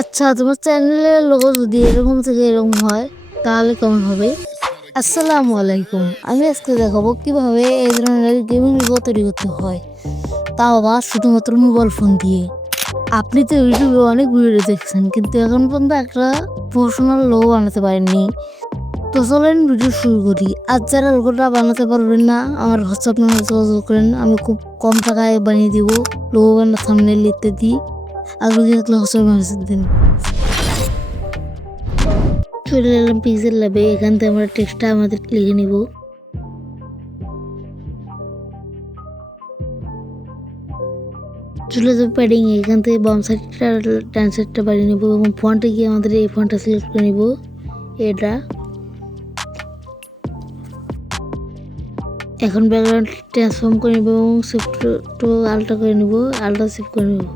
আচ্ছা, তোমার চ্যানেলের লোগো যদি এরকম থেকে এরকম হয় তাহলে কেমন হবে? আসসালামু আলাইকুম। আমি আজকে দেখাবো কিভাবে এই ধরনের গেমিং লোগো তৈরি করতে হয়, তাও আবার শুধুমাত্র মোবাইল ফোন দিয়ে। আপনি তো ইউটিউবে অনেক ভিডিও দেখছেন, কিন্তু এখন পর্যন্ত একটা প্রফেশনাল লোগো বানাতে পারেননি। তো চলেন ভিডিও শুরু করি। আর যারা লোগোটা বানাতে পারবেন না, আমার হোয়াটসঅ্যাপ নাম্বারে যোগাযোগ করেন, আমি খুব কম টাকায় বানিয়ে দিব। লোগো বানানোর থাম্বনেল ইত্যাদি। আগ্রহী থাকলে হোয়াটসঅ্যাপ মেসেজ দিন। চলে এলাম পিক্সেল ল্যাবে। এখান থেকে আমরা টেক্সটটা আমাদের লিখে নিব। চলে যাবো প্যাডিং, এখান থেকে বাম সাইডটা ডান সাইডটা বাড়িয়ে নেব এবং ফন্টে গিয়ে আমাদের এই ফন্টটা সিলেক্ট করে নিব। এটা এখন ব্যাকগ্রাউন্ড ট্রান্সফর্ম করে নেব এবং শিফট টু আলট্রা করে নেব, আলট্রা শিফট করে নেব।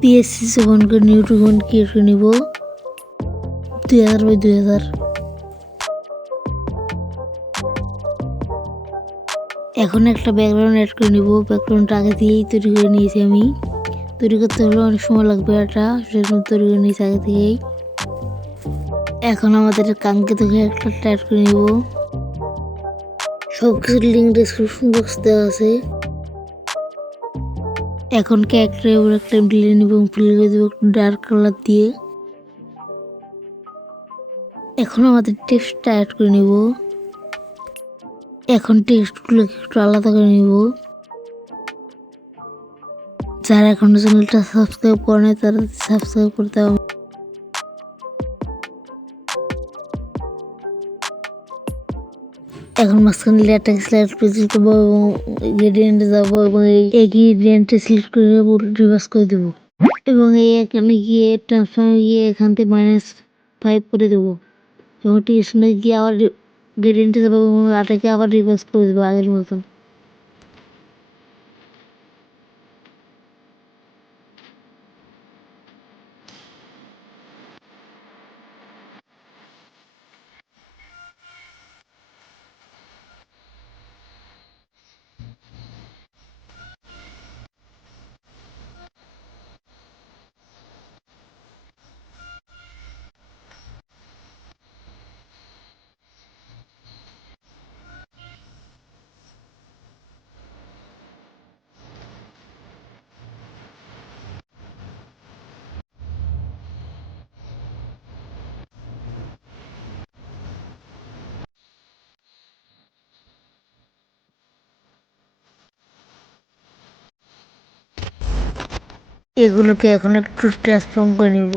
পিএসসি সেভেন করে নিউ ডকুমেন্ট ক্রিয়েট করে নিব 2000 x 2000। এখন একটা ব্যাকগ্রাউন্ড অ্যাড করে নিব। ব্যাকগ্রাউন্ডটা আগে দিয়েই তৈরি করে নিয়েছি আমি। তৈরি করতে হলে অনেক সময় লাগবে, এটা সেজন্য তৈরি করে নিয়েছি আগে থেকেই। এখন আমাদের কাঙ্ক্ষিত ক্যারেক্টারটা অ্যাড করে নিব। সব কিছুর লিঙ্ক ডেসক্রিপশন বক্স দেওয়া আছে। এখন ক্যারেক্টারের উপর একটা ঢেলে নিব এবং ফিল করে দেবো একটু ডার্ক কালার দিয়ে। এখন আমাদের টেক্সটটা অ্যাড করে নিব। এখন টেক্সটগুলোকে একটু আলাদা করে নিব। যারা এখনো চ্যানেলটা সাবস্ক্রাইব করে নাই তারা সাবস্ক্রাইব করতে হবে। এখন মাঝখানে লেয়ারটাকে সিলেক্ট করে সিলেক্ট করবো এবং গ্রেডিয়েন্টে যাবো এবং এই গ্রেডিয়েন্টে সিলেক্ট করে রিভার্স করে দেবো এবং এই এখানে গিয়ে ট্রান্সফর্মে গিয়ে এখান থেকে -5 করে দেবো এবং টিউশনে গিয়ে আবার গ্রেডিয়েন্টে যাবো এবং আটাকে আবার রিভার্স করে দেবো আগের মতন। এগুলোকে এখন একটু ট্রান্সফর্ম করে নিব।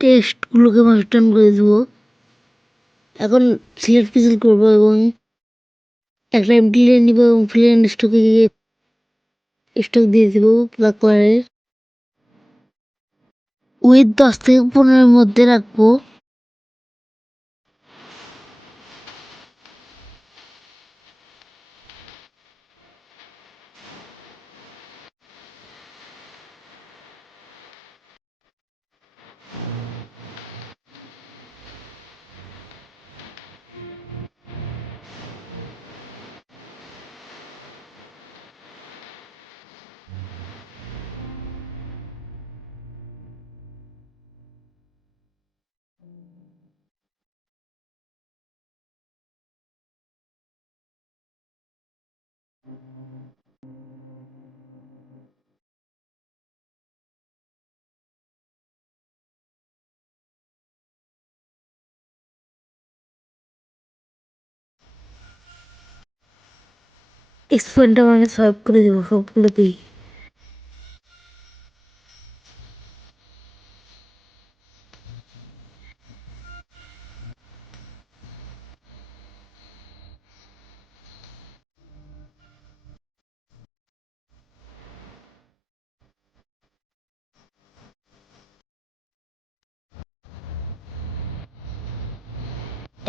টেক্সটগুলোকে মাস্টার্ন করে দেবো। এখন সিলেক্ট পিক্সেল করবো এবং একটা এমটি লেয়ার নিব এবং ফ্লিয়ার স্টকে গিয়ে স্টক দিয়ে দেবো ব্ল্যাক কালারের। উইথ 10 থেকে 15 মধ্যে রাখবো। এক্সপেন্ডটা মানে সোয়াইপ করে দেবো সবগুলোতেই।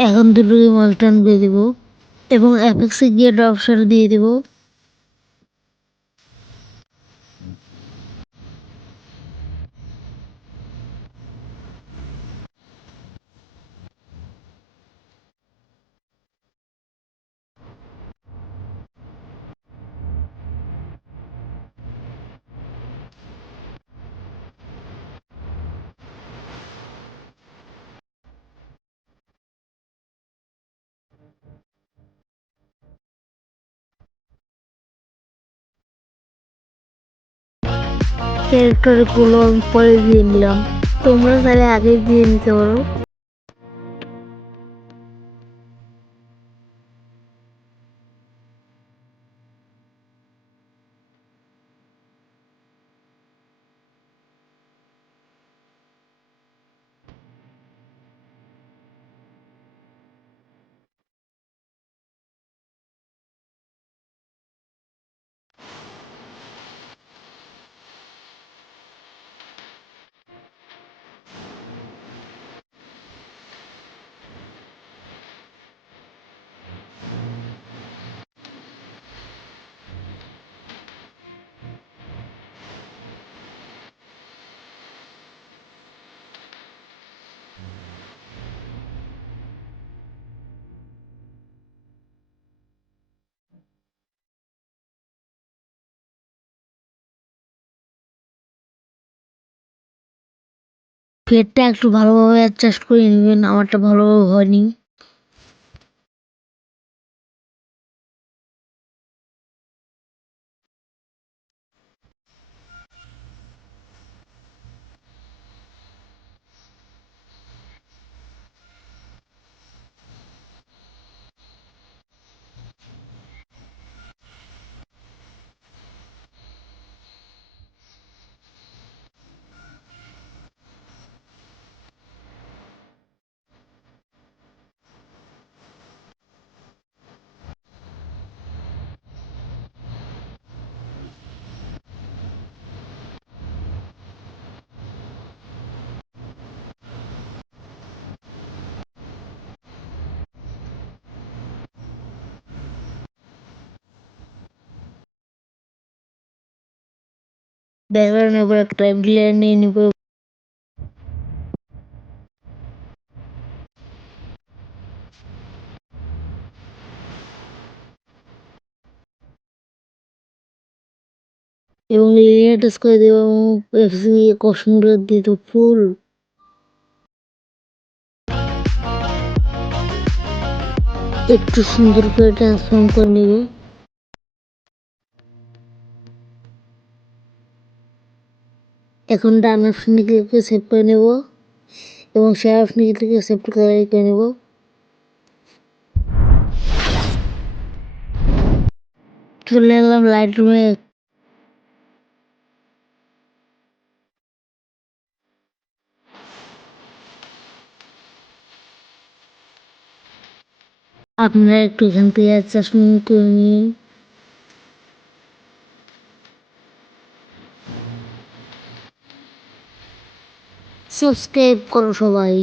এখন দুটোকে মাল্টান দিয়ে দেবো এবং অ্যাপেক্সে গিয়ে ড্রপ শ্যাডো দিয়ে দেবো। ক্যারেক্টারগুলো আমি পরে দিয়ে নিলাম, তোমরা তাহলে আগে দিয়ে নিতে পারো। ফেরটা একটু ভালোভাবে অ্যাডজাস্ট করে নেবেন, আমারটা ভালোভাবে হয়নি। ব্যাকগ্রাউন্ড নেবো, একটা ব্লেয়ার নিয়ে নিবো। এবং এরিয়া টাচ করে দেবো এবং কসমুরা দিয়ে দেবো ফুল। একটু সুন্দর করে ট্রান্সফর্ম করে নেব। এখন ডান অপশনে ক্লিক করে সেভ করে নেব এবং শেয়ার অপশনে ক্লিক করে সেভ করে নেব। চলে এলাম লাইট রুমে। আপনারা একটু এখান থেকে অ্যাডজাস্টমেন্ট করে নিন। সাবস্ক্রাইব করো সবাই।